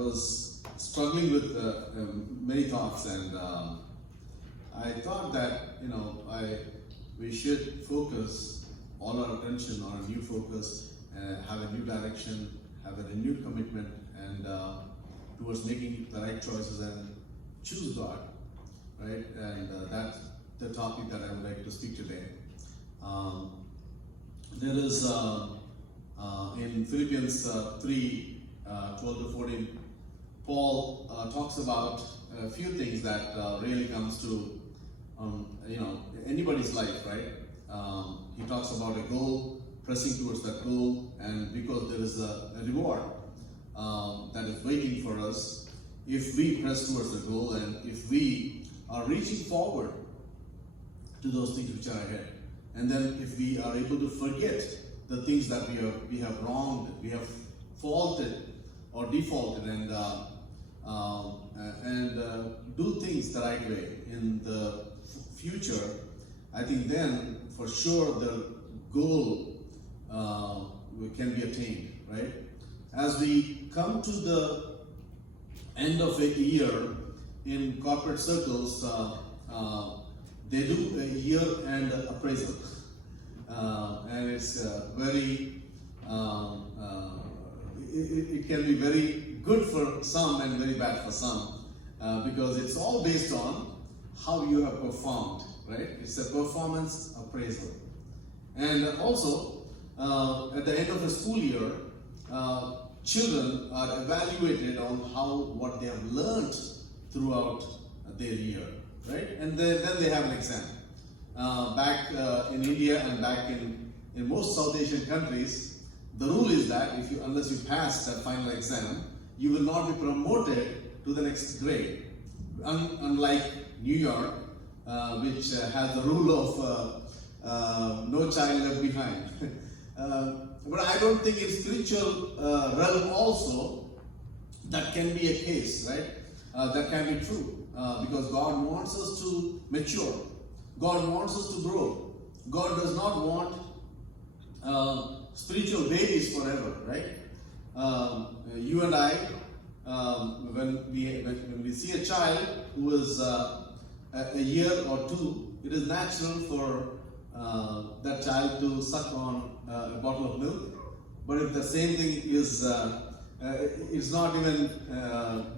was struggling with many thoughts, and I thought that we should focus all our attention on a new focus, have a new direction, have a renewed commitment, and towards making the right choices and choose God, right? And that's the topic that I would like to speak today. There is in Philippians 3, 12 to 14, Paul talks about a few things that really comes to anybody's life, right? He talks about a goal, pressing towards that goal, and because there is a reward that is waiting for us if we press towards the goal, and if we are reaching forward to those things which are ahead. And then if we are able to forget the things that we have wronged, we have faulted or defaulted, and do things the right way in the future, I think then for sure the goal can be attained, right? As we come to the end of a year in corporate circles, they do a year-end appraisal, and it's very. It can be very good for some and very bad for some, because it's all based on how you have performed, right? It's a performance appraisal, and also at the end of a school year, children are evaluated on what they have learned throughout their year, right? And then they have an exam. Back in India and back in most South Asian countries, the rule is that unless you pass that final exam, you will not be promoted to the next grade. Unlike New York, which has the rule of no child left behind. But I don't think in spiritual realm also that can be a case, right? That can be true, because God wants us to mature. God wants us to grow. God does not want spiritual babies forever, right? You and I, when we see a child who is a year or two, it is natural for that child to suck on a bottle of milk. But if the same thing is, it's not even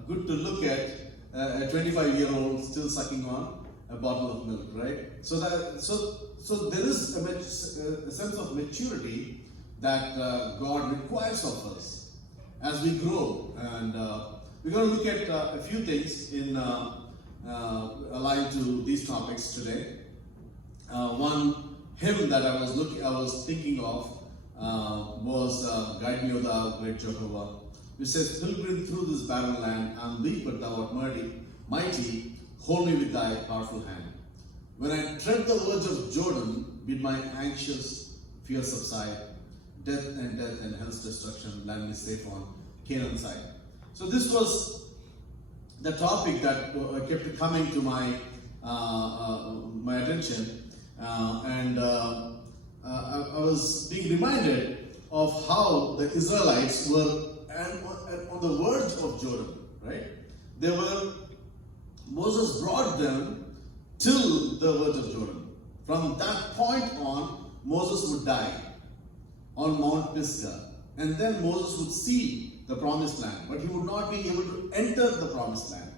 good to look at a 25-year-old still sucking on a bottle of milk, right? So there is a sense of maturity that God requires of us as we grow, and we're going to look at a few things in aligned to these topics today. One hymn that I was thinking of was "Guide Me, O Thou Great Jehovah," which says, "Pilgrim through this barren land, I'm weak, but Thou art mighty. Hold me with Thy powerful hand. When I tread the verge of Jordan, bid my anxious fear subside. Death and hell's destruction, land me safe on Canaan's side." So this was the topic that kept coming to my attention, and I was being reminded of how the Israelites were on the verge of Jordan, right? Moses brought them till the verge of Jordan. From that point on, Moses would die on Mount Pisgah, and then Moses would see the promised land, but he would not be able to enter the promised land.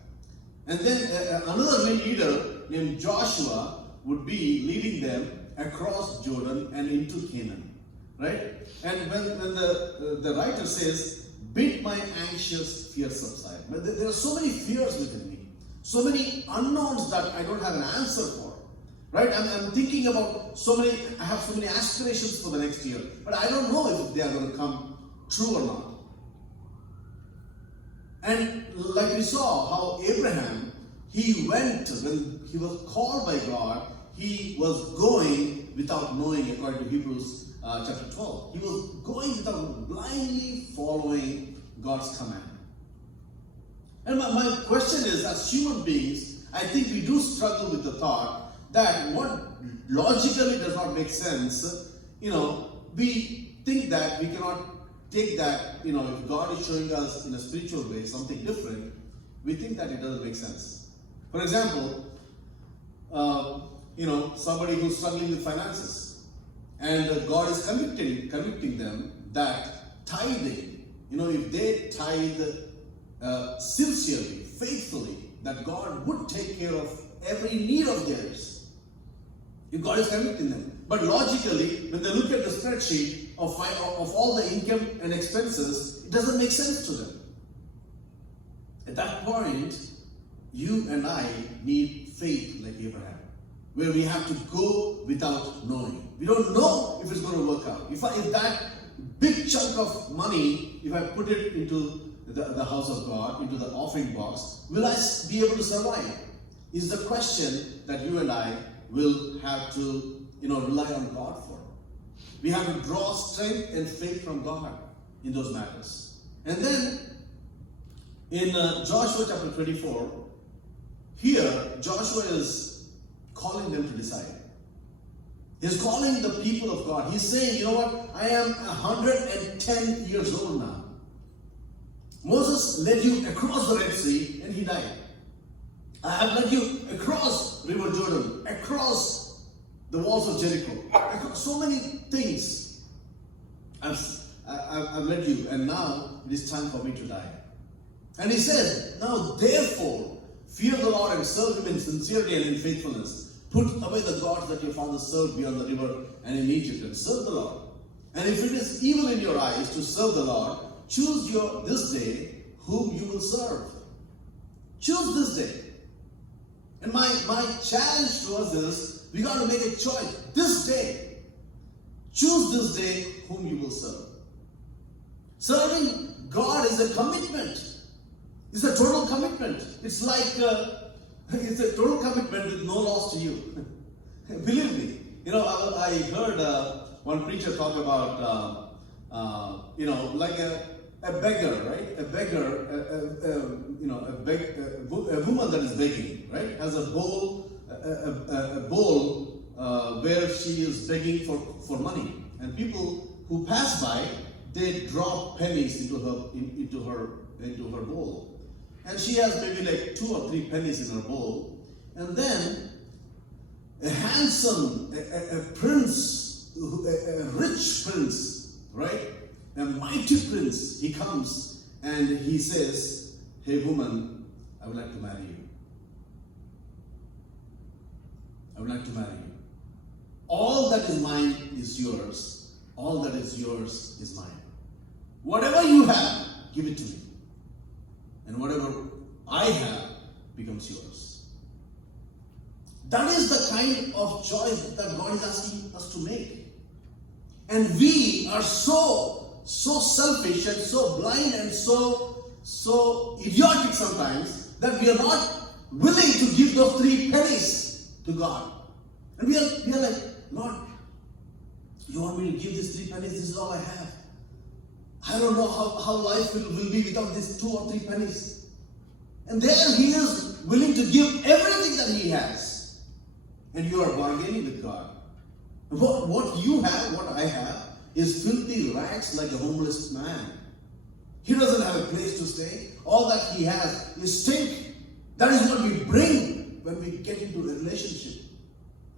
And then another leader named Joshua would be leading them across Jordan and into Canaan, right? And when the writer says, "Bid my anxious fear subside," but there are so many fears within me, so many unknowns that I don't have an answer for, right? I'm thinking about I have so many aspirations for the next year, but I don't know if they are going to come true or not. And like we saw how Abraham, he went when he was called by God, he was going without knowing, according to Hebrews chapter 12. He was going without blindly following God's command. And my question is, as human beings, I think we do struggle with the thought that what logically does not make sense, we think that we cannot take that, if God is showing us in a spiritual way something different, we think that it doesn't make sense. For example, somebody who's struggling with finances, and God is convicting them that tithing, if they tithe sincerely, faithfully, that God would take care of every need of theirs. If God is convicting them. But logically, when they look at the spreadsheet of all the income and expenses, it doesn't make sense to them. At that point, you and I need faith like Abraham, where we have to go without knowing. We don't know if it's going to work out. If that big chunk of money, if I put it into the house of God, into the offering box, will I be able to survive? Is the question that you and I will have to rely on God for. We have to draw strength and faith from God in those matters. And then in Joshua chapter 24, here Joshua is calling them to decide. He's calling the people of God. He's saying, you know what? I am 110 years old now. Moses led you across the Red Sea and he died. I have led you across River Jordan, across the walls of Jericho, across so many things. I've led you, and now it is time for me to die. And he said, now therefore, fear the Lord and serve him in sincerity and in faithfulness. Put away the gods that your fathers served beyond the river and in Egypt, and serve the Lord. And if it is evil in your eyes to serve the Lord, choose this day whom you will serve. Choose this day. And my challenge to us is, we got to make a choice. This day. Choose this day whom you will serve. Serving God is a commitment. It's a total commitment. It's like, it's a total commitment with no loss to you. Believe me. I heard one preacher talk about, like a beggar, right? A beggar, a woman that is begging, right? Has a bowl where she is begging for money, and people who pass by, they drop pennies into her bowl, and she has maybe like 2 or 3 pennies in her bowl, and then a handsome, a prince, a rich prince, right? A mighty prince, he comes and he says, hey woman, I would like to marry you. I would like to marry you. All that is mine is yours. All that is yours is mine. Whatever you have, give it to me. And whatever I have becomes yours. That is the kind of choice that God is asking us to make. And we are so selfish and so blind and so idiotic sometimes that we are not willing to give those 3 pennies to God. And we are like, Lord, you want me to give these 3 pennies? This is all I have. I don't know how life will be without these 2 or 3 pennies. And there he is willing to give everything that he has. And you are bargaining with God. What you have, what I have, is filthy rags like a homeless man. He doesn't have a place to stay. All that he has is stink. That is what we bring when we get into a relationship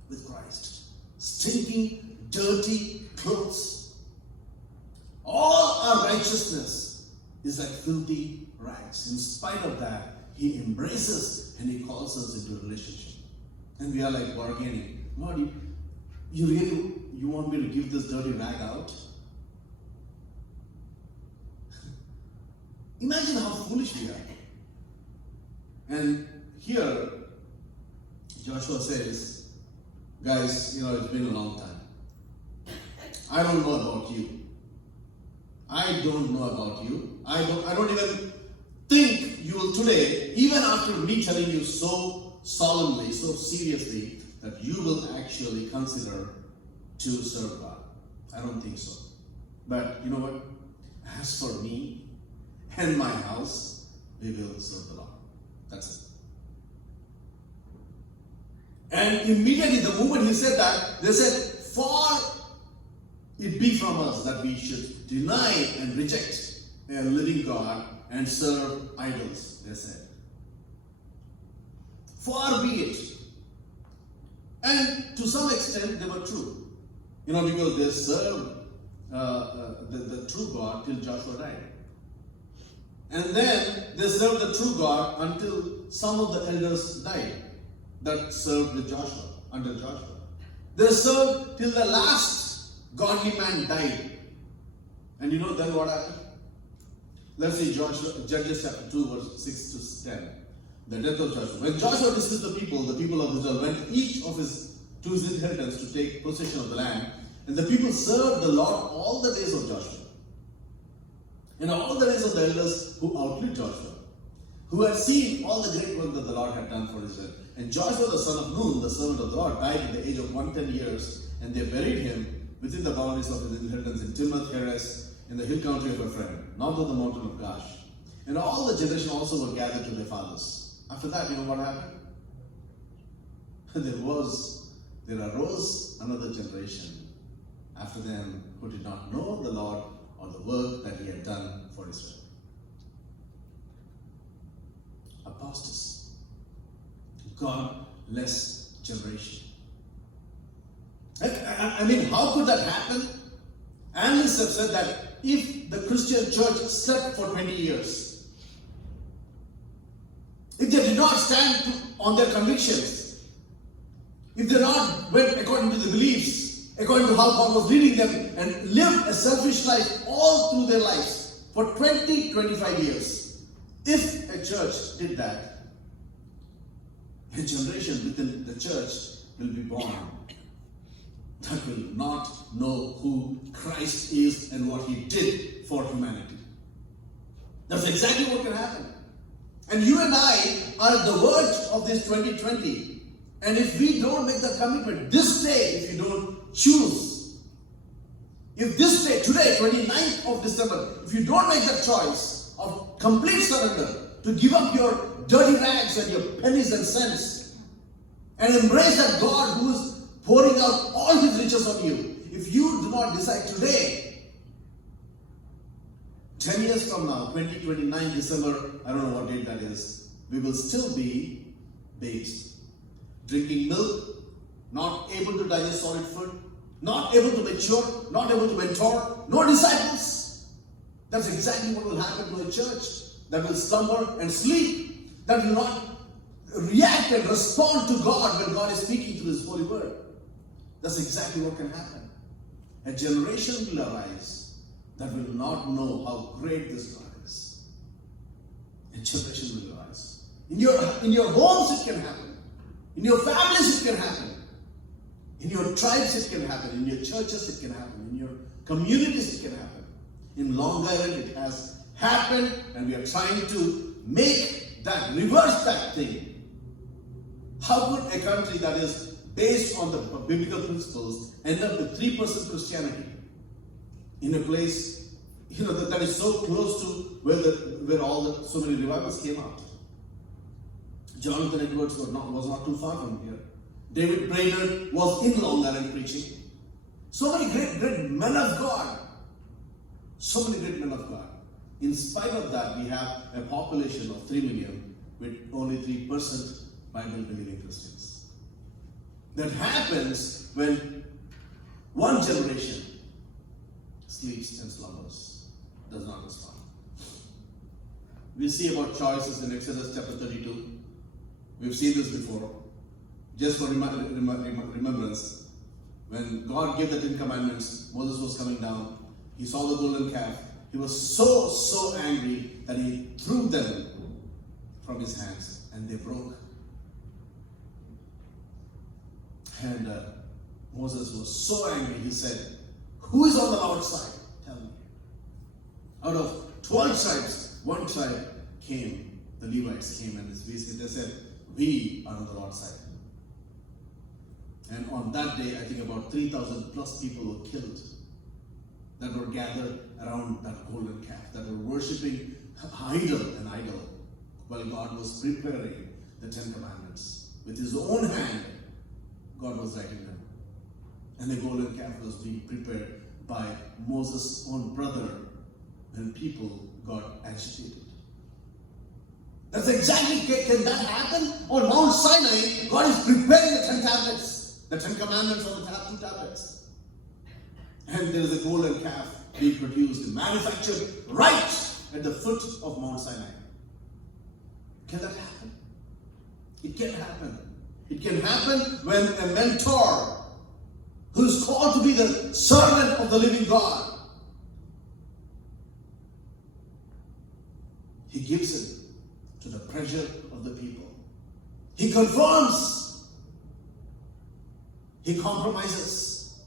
with Christ. Stinking, dirty clothes. All our righteousness is like filthy rags. In spite of that, he embraces and he calls us into a relationship. And we are like bargaining. Lord, you want me to give this dirty rag out? Imagine how foolish we are. And here, Joshua says, guys, it's been a long time. I don't know about you. I don't know about you. I don't even think you will today, even after me telling you so solemnly, so seriously, that you will actually consider to serve God. I don't think so. But you know what? As for me and my house, we will serve the Lord. That's it. And immediately, the moment he said that, they said, for it be from us that we should deny and reject a living God and serve idols, they said. Far be it. And to some extent they were true. Because they served the true God till Joshua died. And then they served the true God until some of the elders died that served with Joshua, under Joshua. They served till the last godly man died. And then what happened? Let's see Judges chapter 2 verse 6 to 10. The death of Joshua. When Joshua dismissed the people of Israel went each to his inheritance to take possession of the land. And the people served the Lord all the days of Joshua. And all the days of the elders who outlived Joshua, who had seen all the great work that the Lord had done for Israel. And Joshua the son of Nun, the servant of the Lord, died at the age of 110 years, and they buried him within the boundaries of his inheritance in Timnath Heres, in the hill country of Ephraim, north of the mountain of Gash. And all the generation also were gathered to their fathers. After that, what happened? There arose another generation after them who did not know the Lord or the work that he had done for Israel. Apostasy. Godless generation. How could that happen? Analysts have said that if the Christian church slept for 20 years, if they did not stand on their convictions, if they not went according to the beliefs, according to how God was leading them, and lived a selfish life all through their lives for 20-25 years, if a church did that, a generation within the church will be born that will not know who Christ is and what he did for humanity. That's exactly what can happen. And you and I are at the verge of this 2020. And if we don't make the commitment this day, if you don't choose, if this day, today, 29th of December, if you don't make that choice of complete surrender to give up your dirty rags and your pennies and cents and embrace that God who is pouring out all his riches on you, if you do not decide today, 10 years from now, 2029 December, I don't know what date that is, we will still be babes, drinking milk, not able to digest solid food, not able to mature, not able to mentor, no disciples. That's exactly what will happen to a church that will slumber and sleep, that will not react and respond to God when God is speaking through his holy word. That's exactly what can happen. A generation will arise that will not know how great this God is. A generation will arise. In your homes it can happen. In your families it can happen. In your tribes it can happen. In your churches it can happen. In your communities it can happen. In Long Island it has happened, and we are trying to reverse that thing. How could a country that is based on the biblical principles end up with 3% Christianity in a place that is so close to where so many revivals came out? Jonathan Edwards was not too far from here. David Brainerd was in Long Island preaching. So many great men of God. So many great men of God. In spite of that, we have a population of 3 million with only 3% Bible-believing Christians. That happens when one generation sleeps and slumbers, does not respond. We see about choices in Exodus chapter 32. We've seen this before. Just for remembrance, when God gave the 10 commandments, Moses was coming down. He saw the golden calf. He was so angry that he threw them from his hands and they broke. And Moses was so angry, he said, "Who is on the Lord's side? Tell me." Out of 12 tribes, one tribe came, the Levites came, and they said, "We are on the Lord's side." And on that day, I think about 3,000 plus people were killed that were gathered around that golden calf, that were worshipping an idol, while God was preparing the 10 commandments. With his own hand, God was writing them. And the golden calf was being prepared by Moses' own brother when people got agitated. That's exactly, can that happen? On Mount Sinai, God is preparing the 10 tablets, the 10 commandments on the 2 tablets. And there is a golden calf being produced and manufactured right at the foot of Mount Sinai. Can that happen? It can happen. It can happen when a mentor who is called to be the servant of the living God, he gives it to the pressure of the people. He confirms. He compromises.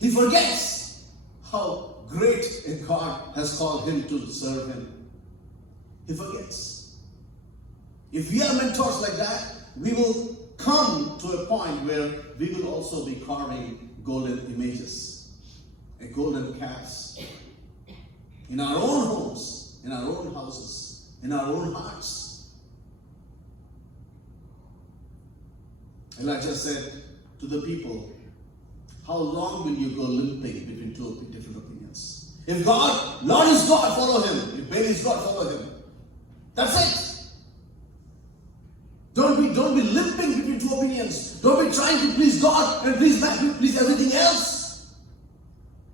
He forgets how great a God has called him to serve him. He forgets. If we are mentors like that, we will come to a point where we will also be carving golden images, a golden calves in our own homes, in our own houses, in our own hearts. Elijah said to the people, how long will you go limping between 2 different opinions? If Lord is God, follow him. If Baal is God, follow him. That's it. Don't be limping between 2 opinions. Don't be trying to please God and please everything else.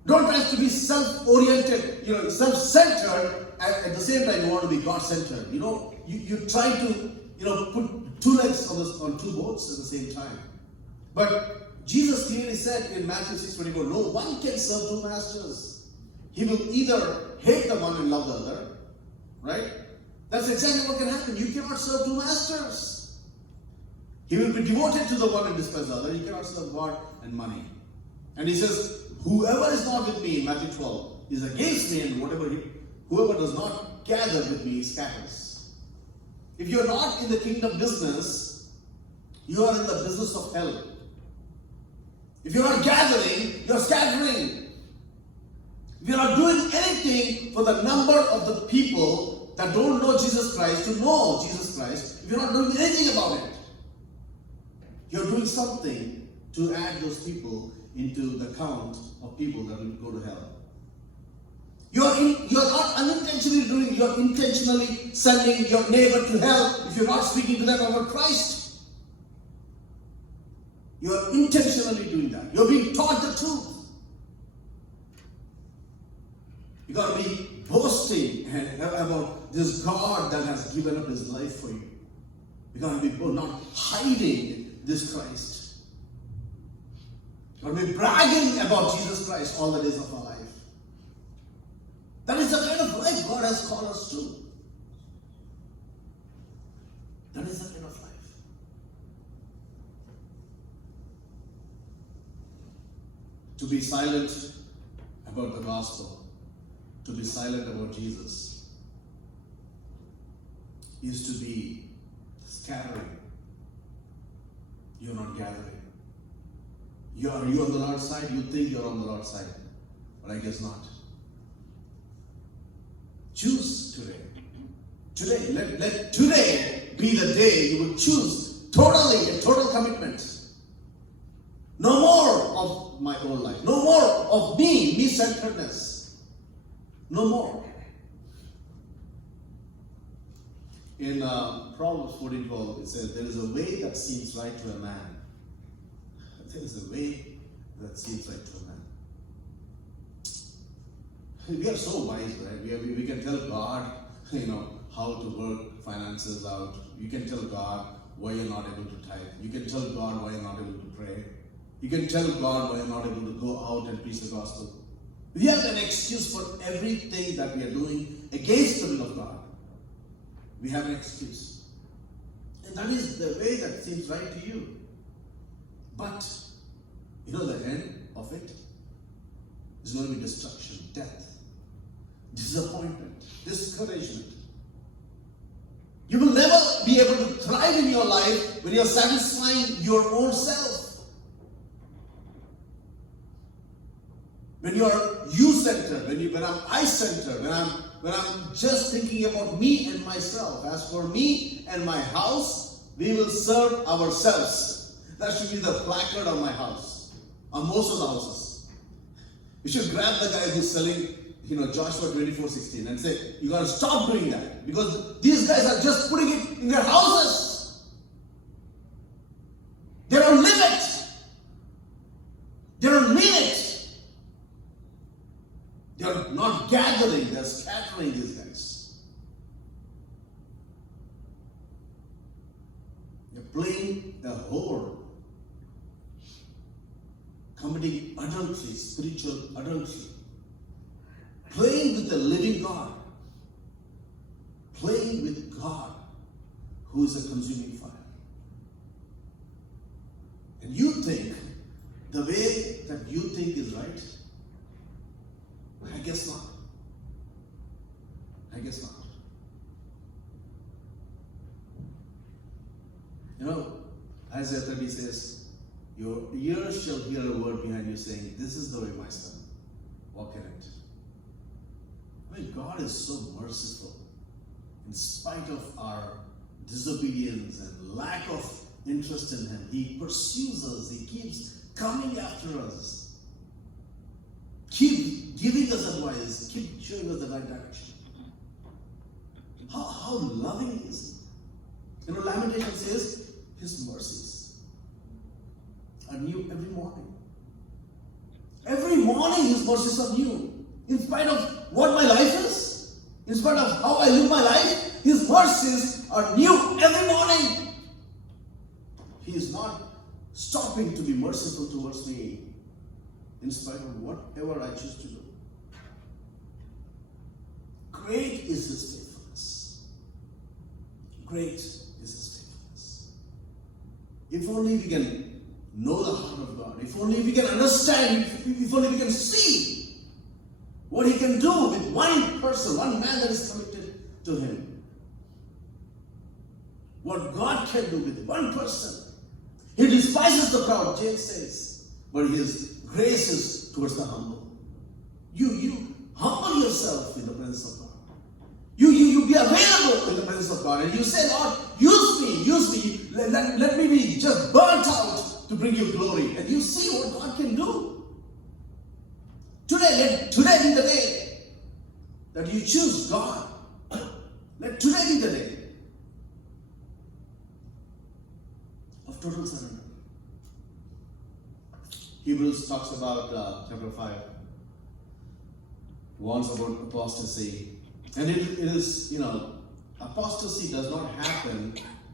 Don't try to be self-oriented, self-centered, and at the same time you want to be God-centered. You try to, put 2 legs on 2 boats at the same time. But Jesus clearly said in Matthew 6:24, no one can serve 2 masters. He will either hate the one and love the other, right? That's exactly what can happen. You cannot serve 2 masters. He will be devoted to the one and despise the other. He cannot serve God and money. And he says, whoever is not with me, in Matthew 12, is against me, and whoever does not gather with me scatters. If you're not in the kingdom business, you are in the business of hell. If you're not gathering, you're scattering. If you're not doing anything for the number of the people that don't know Jesus Christ to know Jesus Christ, if you're not doing anything about it, you're doing something to add those people into the count of people that will go to hell. You're not unintentionally doing, you're intentionally sending your neighbor to hell if you're not speaking to them about Christ. You're intentionally doing that. You're being taught the truth. You got to be boasting about this God that has given up his life for you. You got to be not hiding this Christ. You got to be bragging about Jesus Christ all the days of our life. That is the kind of life God has called us to. That is the kind of life. To be silent about the gospel, to be silent about Jesus, is to be scattering. You're not gathering. Are you on the Lord's side? You think you're on the Lord's side, but I guess not. Choose today. Let today be the day you will choose a total commitment. No more of my own life. No more of me-centeredness. No more. In Proverbs 14:12, it says, there is a way that seems right to a man. There is a way that seems right to a man. We are so wise, right? We can tell God, how to work finances out. You can tell God why you're not able to tithe. You can tell God why you're not able to pray. You can tell God why you're not able to go out and preach the gospel. We have an excuse for everything that we are doing against the will of God. We have an excuse. And that is the way that seems right to you. But, the end of it is going to be destruction, death, disappointment, discouragement. You will never be able to thrive in your life when you're satisfying your own self. When you're you-centered, when I'm I-centered, when I'm just thinking about me and myself. As for me and my house, we will serve ourselves. That should be the placard on my house, on most of the houses. You should grab the guy who's selling, Joshua 24:16 and say, you got to stop doing that because these guys are just putting it in their houses. They don't live it. They don't mean it. They're not gathering, they're scattering these guys. They're playing a whore, committing adultery, spiritual adultery. Playing with the living God. Playing with God, who is a consuming fire. And you think, the way that you think is right? I guess not. I guess not. Isaiah 30 says, your ears shall hear a word behind you saying, this is the way, my son, walk in it. I mean, God is so merciful. In spite of our disobedience and lack of interest in Him, He pursues us. He keeps coming after us. Keep giving us advice. Keep showing us the right direction. How loving He is. Lamentation says, His mercies are new every morning. Every morning His mercies are new. In spite of what my life is, in spite of how I live my life, His mercies are new every morning. He is not stopping to be merciful towards me in spite of whatever I choose to do. Great is His faithfulness. Great is His faithfulness. If only we can know the heart of God, if only we can understand, if only we can see what He can do with one person, one man that is committed to Him. What God can do with one person. He despises the proud, James says, but His grace is towards the humble. You humble yourself in the presence of God. You be available in the presence of God, and you say, Lord, use me, let me be just burnt out to bring you glory. And you see what God can do. Let today be the day that you choose God. Let today be the day of total surrender. Hebrews talks about chapter 5, warns about apostasy. And it is, apostasy does not happen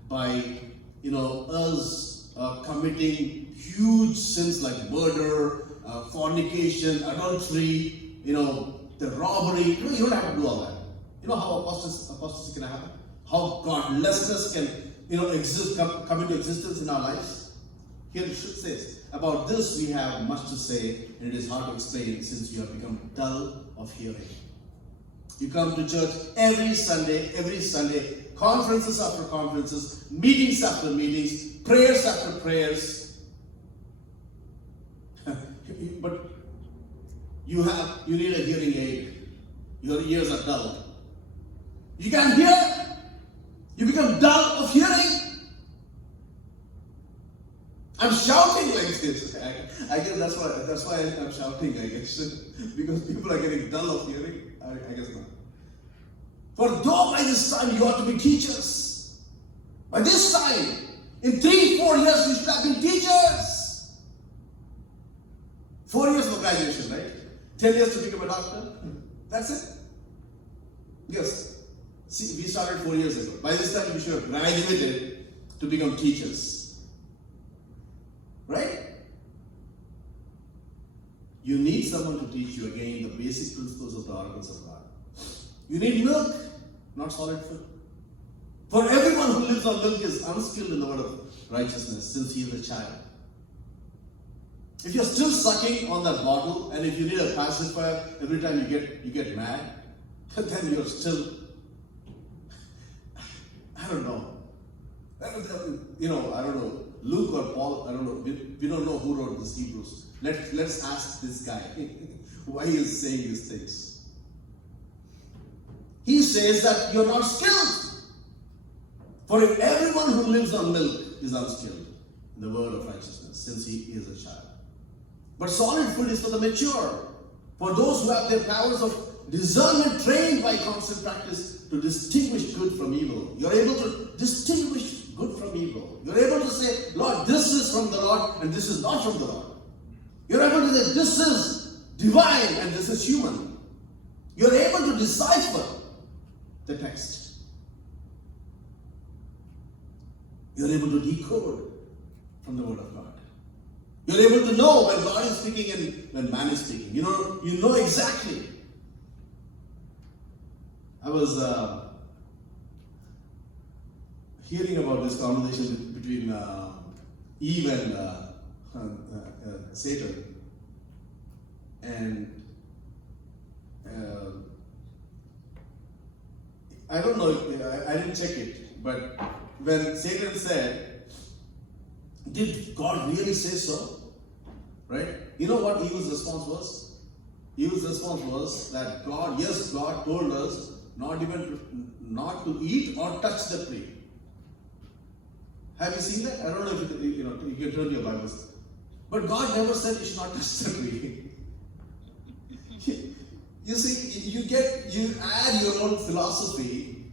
by, us committing huge sins like murder, fornication, adultery, the robbery. You don't have to do all that. You know how apostasy can happen? How godlessness can, come into existence in our lives? Here it says, about this we have much to say, and it is hard to explain since you have become dull of hearing. You come to church every Sunday, conferences after conferences, meetings after meetings, prayers after prayers. But you need a hearing aid. Your ears are dull. You can't hear. You become dull of hearing. I'm shouting like this. I guess that's why I'm shouting, I guess. Because people are getting dull of hearing. I guess not. For though by this time you ought to be teachers. By this time, in 3-4 years you should have been teachers. 4 years for graduation, right? 10 years to become a doctor. That's it. Yes. See, we started 4 years ago. By this time we should have graduated to become teachers. Right? You need someone to teach you again the basic principles of the oracles of God. You need milk, not solid food. For everyone who lives on milk is unskilled in the word of righteousness, since he is a child. If you're still sucking on that bottle, and if you need a pacifier every time you get mad, then you're still, I don't know. I don't know. Luke or Paul, I don't know. We don't know who wrote this Hebrews. Let's ask this guy why he is saying these things. He says that you're not skilled. For if everyone who lives on milk is unskilled in the word of righteousness, since he is a child. But solid food is for the mature, For those who have their powers of discernment trained by constant practice to distinguish good from evil. You're able to distinguish good from evil. You're able to say, Lord, this is from the Lord and this is not from the Lord. You're able to say, this is divine and this is human. You're able to decipher the text. You're able to decode from the Word of God. You're able to know when God is speaking and when man is speaking. You know exactly. I was hearing about this conversation between Eve and Satan, and I don't know, I didn't check it, but when Satan said, did God really say so? Right? You know what Eve's response was? Eve's response was that God told us not to eat or touch the tree. Have you seen that? I don't know if you can turn your Bibles. But God never said you should not touch the tree. You see, you add your own philosophy,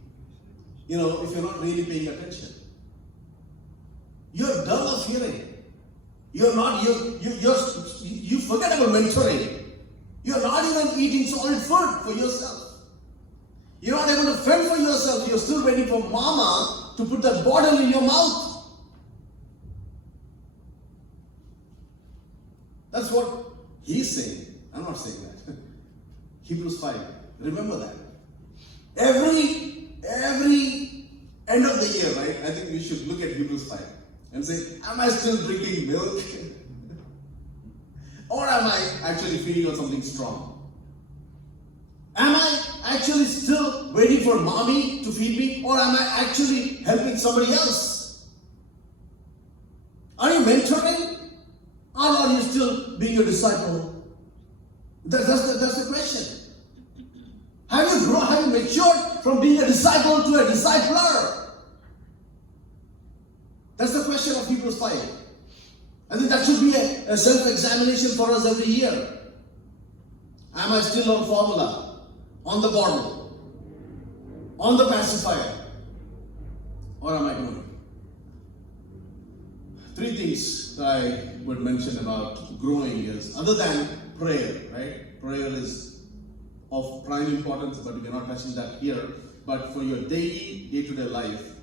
if you're not really paying attention. You're dull of hearing. You forget about mentoring. You're not even eating solid food for yourself. You're not able to fend for yourself. You're still waiting for mama to put that bottle in your mouth. That's what he's saying. I'm not saying that. Hebrews 5. Remember that. Every end of the year, right? I think we should look at Hebrews 5 and say, am I still drinking milk? Or am I actually feeding on something strong? Am I actually still waiting for mommy to feed me? Or am I actually helping somebody else? Are you mentoring? Or are you still being a disciple? That's the question. Have you grown? Have you matured from being a disciple to a discipler? That's the question of Hebrews 5. I think that should be a self-examination for us every year. Am I still on formula, on the bottle, on the pacifier, or am I growing? 3 things that I would mention about growing is, other than prayer, right? Prayer is of prime importance, but we are not touching that here. But for your day-to-day life,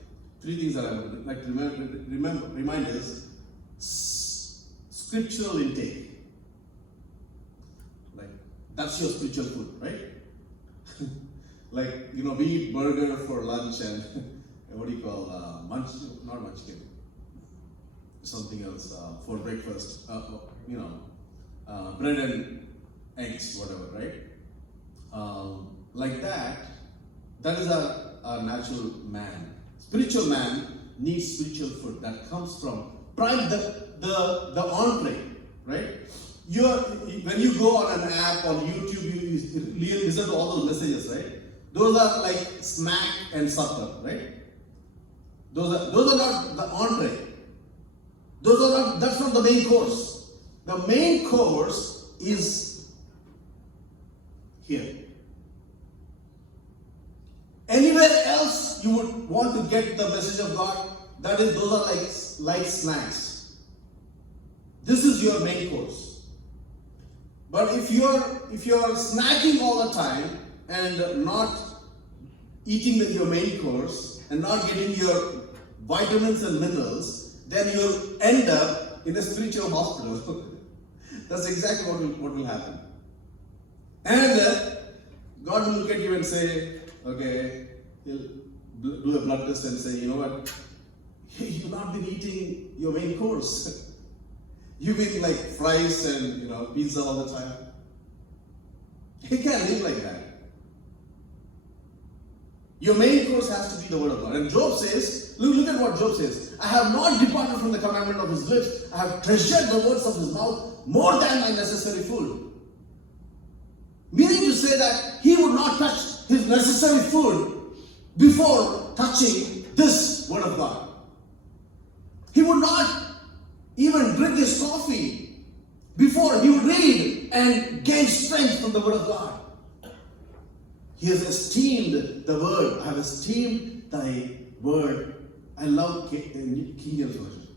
3 things that I would like to remind is scriptural intake. Like, that's your spiritual food, right? Like, we eat burger for lunch and what do you call, not munchkin, something else for breakfast, bread and eggs, whatever, right? Like that is our natural man. Spiritual man needs spiritual food that comes from the entree, right? When you go on an app on YouTube, you listen to all those messages, right? Those are like snack and supper, right? Those are not the entree. That's not the main course. The main course is here. Anywhere else you would want to get the message of God, those are like light snacks. This is your main course. But if you're snacking all the time and not eating with your main course and not getting your vitamins and minerals, then you'll end up in a spiritual hospital. That's exactly what will happen. And God will look at you and say, okay, he'll do a blood test and say, you know what, you've not been eating your main course. You've been like fries and pizza all the time. You can't live like that. Your main course has to be the Word of God. And Job says, look at what Job says. I have not departed from the commandment of his lips. I have treasured the words of his mouth more than my necessary food. Meaning to say that he would not touch his necessary food before touching this Word of God. He would not even drink his coffee before he would read and gain strength from the word of God. He has esteemed the word. I have esteemed thy word. I love King James Version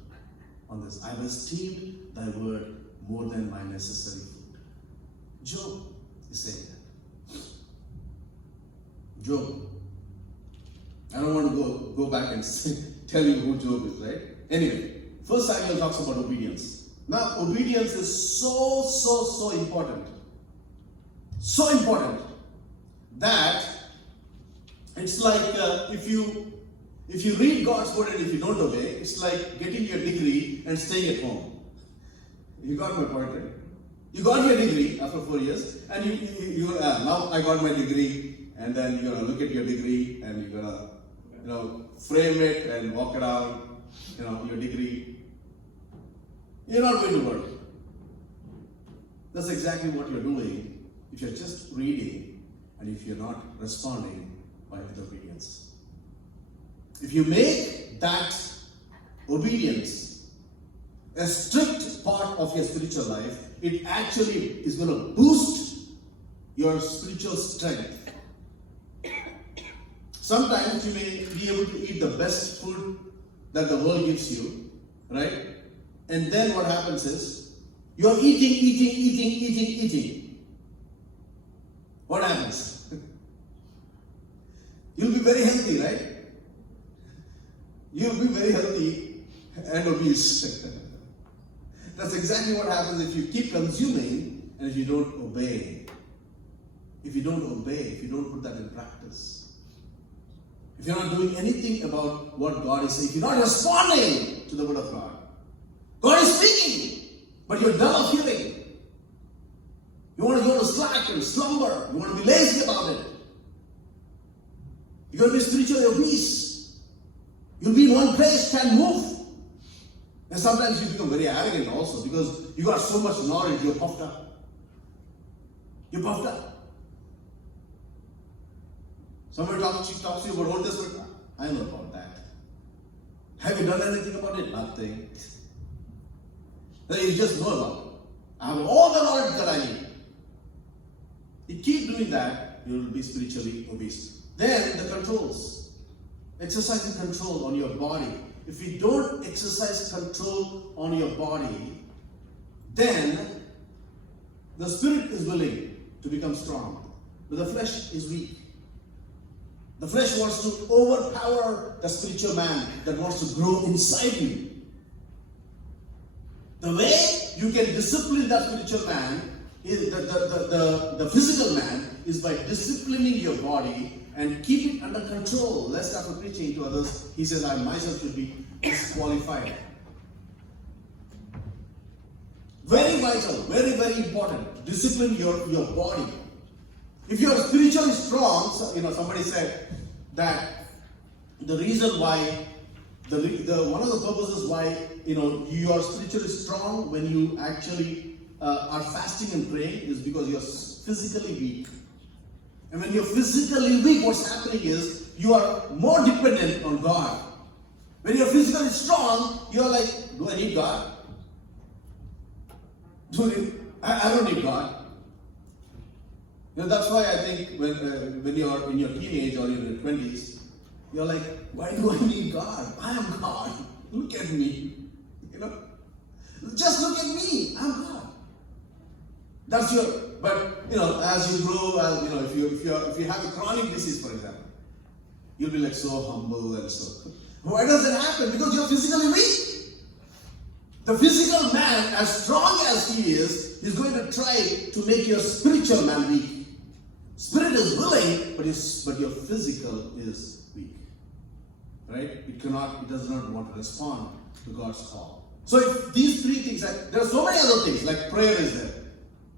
on this. I have esteemed thy word more than my necessary food. Job is saying that. Job. I don't want to go back and tell you who Job is, right? Anyway, First Samuel talks about obedience. Now, obedience is so important. So important that it's like if you read God's word and if you don't obey, it's like getting your degree and staying at home. You got my point, right? You got your degree after 4 years, and you now I got my degree, and then you're gonna look at your degree and you're gonna frame it and walk around, your degree. You're not going to work. That's exactly what you're doing if you're just reading and if you're not responding with obedience. If you make that obedience a strict part of your spiritual life, it actually is going to boost your spiritual strength. Sometimes you may be able to eat the best food that the world gives you, right? And then what happens is, you're eating. What happens? You'll be very healthy, right? You'll be very healthy and obese. That's exactly what happens if you keep consuming and if you don't obey. If you don't put that in practice. If you're not doing anything about what God is saying, if you're not responding to the word of God. God is speaking, but you're dull of hearing. You want to go to slack and slumber. You want to be lazy about it. You're going to be spiritually obese. You'll be in one place, can't move. And sometimes you become very arrogant also because you got so much knowledge, you're puffed up. You're puffed up. Somebody talks to you about Old Testament. I know about that. Have you done anything about it? Nothing. You just know about it. I have all the knowledge that I need. You keep doing that, you will be spiritually obese. Then the controls. Exercising control on your body. If you don't exercise control on your body, then the spirit is willing to become strong, but the flesh is weak. The flesh wants to overpower the spiritual man that wants to grow inside you. The way you can discipline that spiritual man, is the physical man, is by disciplining your body and keep it under control. Lest after preaching to others, he says, I myself should be disqualified. Very vital, very, very important. Discipline your body. If you are spiritually strong, somebody said that the reason why, one of the purposes why you are spiritually strong when you actually are fasting and praying is because you're physically weak. And when you're physically weak, what's happening is you are more dependent on God. When you're physically strong, you're like, do I need God? I don't need God. That's why I think when you're in your teenage or in your 20s, you're like, why do I need God? I am God. Look at me. Just look at me. I'm God. But as you grow, if you have a chronic disease, for example, you'll be like so humble and so. Why does it happen? Because you're physically weak. The physical man, as strong as he is going to try to make your spiritual man weak. Spirit is willing, but your physical is weak. Right? It does not want to respond to God's call. So if these three things, there are so many other things, like prayer is there.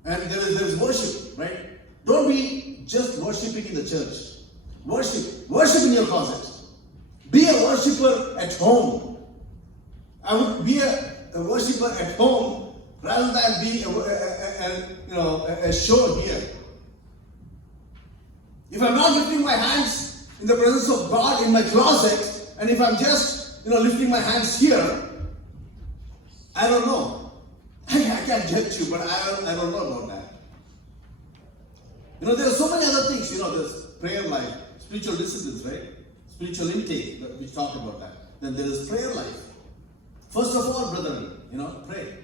And there is worship, right? Don't be just worshiping in the church. Worship in your closet. Be a worshiper at home. I would be a worshiper at home rather than be a show here. If I'm not lifting my hands in the presence of God in my closet, and if I'm just lifting my hands here, I don't know. I can't judge you, but I don't know about that. There are so many other things. There's prayer life, spiritual disciplines, right? Spiritual intake, we talk about that. Then there is prayer life. First of all, brethren, pray.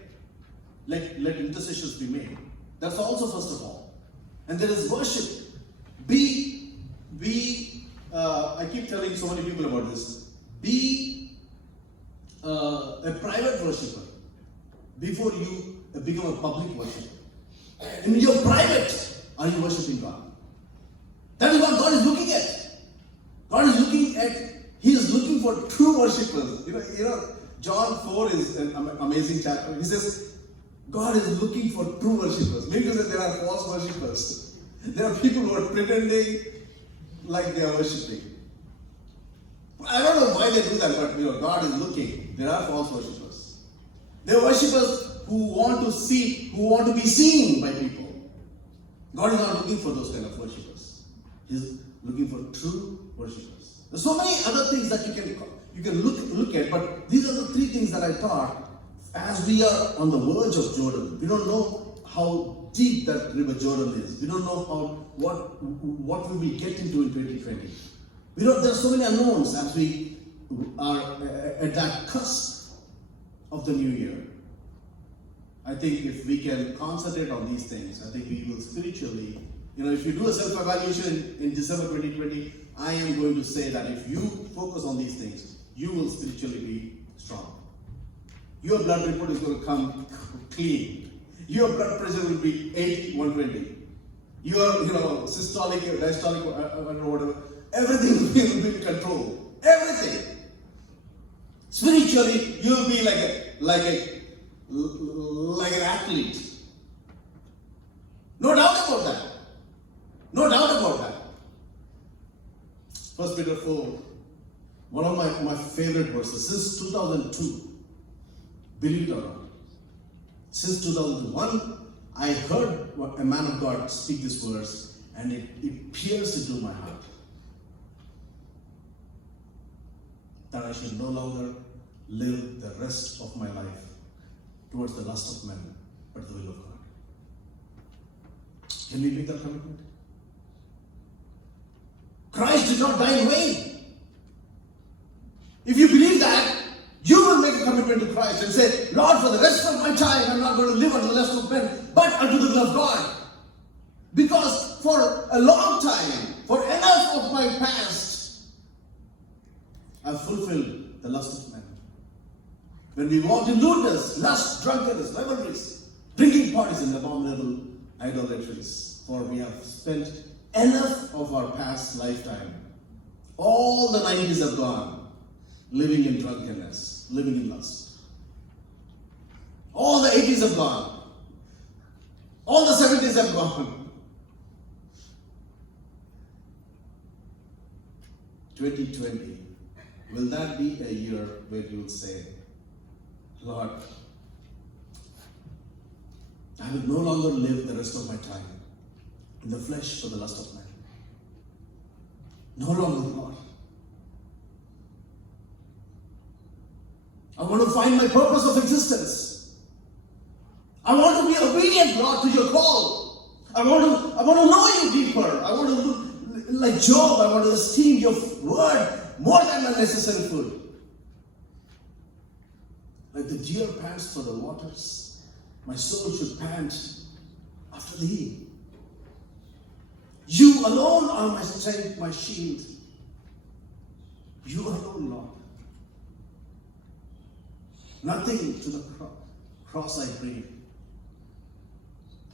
Let intercessions be made. That's also first of all. And there is worship. I keep telling so many people about this. Be a private worshiper before you become a public worshiper. In your private, are you worshiping God? That is what God is looking at. God is looking at, He is looking for true worshippers. John 4 is an amazing chapter. He says, God is looking for true worshippers. Maybe because there are false worshippers. There are people who are pretending like they are worshipping. I don't know why they do that, but God is looking. There are false worshippers. There are worshippers who want to be seen by people. God is not looking for those kind of worshippers. He's looking for true worshippers. There's so many other things that you can look at, but these are the three things that I thought as we are on the verge of Jordan. We don't know how deep that river Jordan is. We don't know what will we get into in 2020. There are so many unknowns as we are at that cusp of the new year. I think if we can concentrate on these things, I think we will spiritually, if you do a self-evaluation in December 2020, I am going to say that if you focus on these things, you will spiritually be strong. Your blood report is going to come clean. Your blood pressure will be 80, 120. Your, systolic, diastolic, whatever, everything will be in control. Everything. Spiritually, you will be like an athlete. No doubt about that. No doubt about that. 1 Peter 4, one of my favorite verses. Since 2002, believe it or not, since 2001, I heard a man of God speak this verse, and it pierced into my heart. That I should no longer live the rest of my life towards the lust of men, but the will of God. Can we make that commitment? Christ did not die in vain. If you believe that, you will make a commitment to Christ and say, Lord, for the rest of my time, I'm not going to live unto the lust of men, but unto the will of God. Because for a long time, for enough of my past, I've fulfilled the lust of men. When we walked in lewdness, lust, drunkenness, revelries, drinking parties, and abominable idolatries, for we have spent enough of our past lifetime. All the 90s have gone, living in drunkenness, living in lust. All the 80s have gone. All the 70s have gone. 2020, will that be a year where you will say, Lord, I will no longer live the rest of my time in the flesh for the lust of man. No longer, Lord. I want to find my purpose of existence. I want to be obedient, Lord, to your call. I want to know you deeper. I want to look like Job. I want to esteem your word more than my necessary food. Like the deer pants for the waters, my soul should pant after thee. You alone are my strength, my shield. You alone, Lord. Nothing to the cross I bring.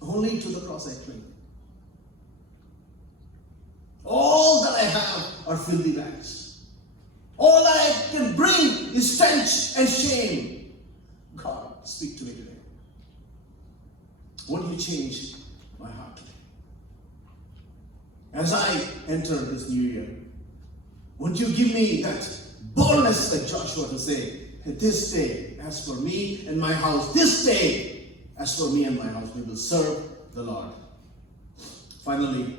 Only to the cross I cling. All that I have are filthy rags. All that I can bring is stench and shame. God, speak to me today. Won't you change my heart today? As I enter this new year, won't you give me that boldness like Joshua to say, this day, as for me and my house, this day, as for me and my house, we will serve the Lord. Finally,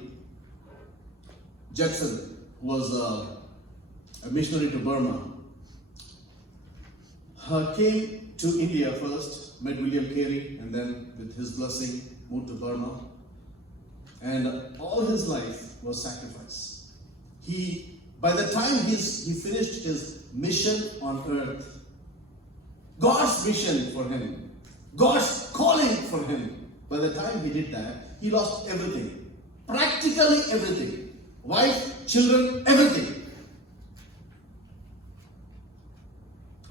Jackson was a missionary to Burma. Came to India first, met William Carey, and then with his blessing moved to Burma. And all his life was sacrifice. By the time he finished his mission on earth, God's mission for him, God's calling for him, by the time he did that, he lost everything. Practically everything. Wife, children, everything.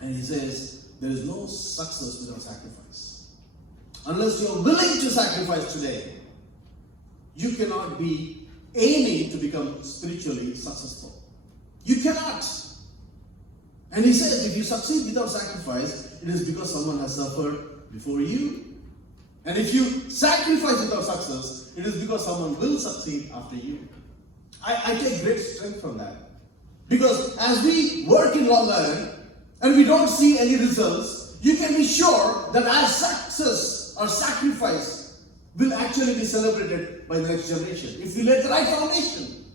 And he says, there is no success without sacrifice. Unless you are willing to sacrifice today, you cannot be aiming to become spiritually successful. You cannot. And he says, if you succeed without sacrifice, it is because someone has suffered before you. And if you sacrifice without success, it is because someone will succeed after you. I take great strength from that. Because as we work in Long Island, and we don't see any results, you can be sure that our success, our sacrifice, will actually be celebrated by the next generation. If we lay the right foundation,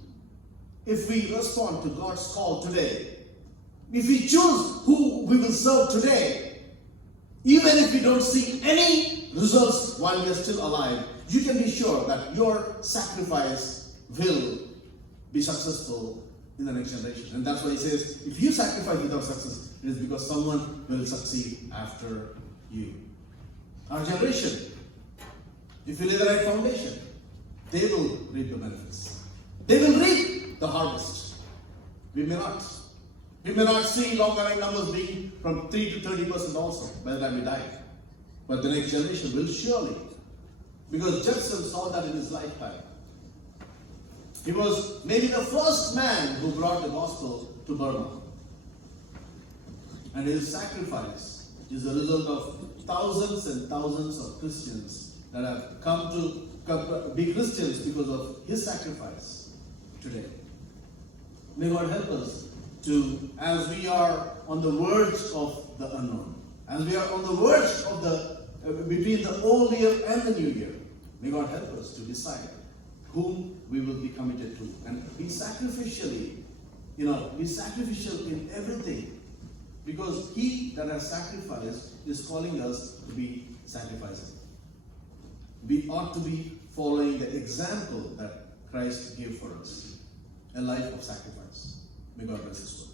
if we respond to God's call today, if we choose who we will serve today, even if we don't see any results while we are still alive, you can be sure that your sacrifice will be successful in the next generation. And that's why he says, if you sacrifice without success, it is because someone will succeed after you. Our generation, if we lay the right foundation, they will reap the benefits. They will reap the harvest. We may not. We may not see Long Island numbers being from 3 to 30% also by the time we die. But the next generation will surely. Because Judson saw that in his lifetime. He was maybe the first man who brought the gospel to Burma. And his sacrifice is the result of thousands and thousands of Christians that have come to be Christians because of his sacrifice today. May God help us to, as we are on the verge of the unknown, as we are on the verge of between the old year and the new year, may God help us to decide whom we will be committed to and be sacrificially, be sacrificial in everything, because he that has sacrificed is calling us to be sacrificing. We ought to be following the example that Christ gave for us, a life of sacrifice. May God bless His word.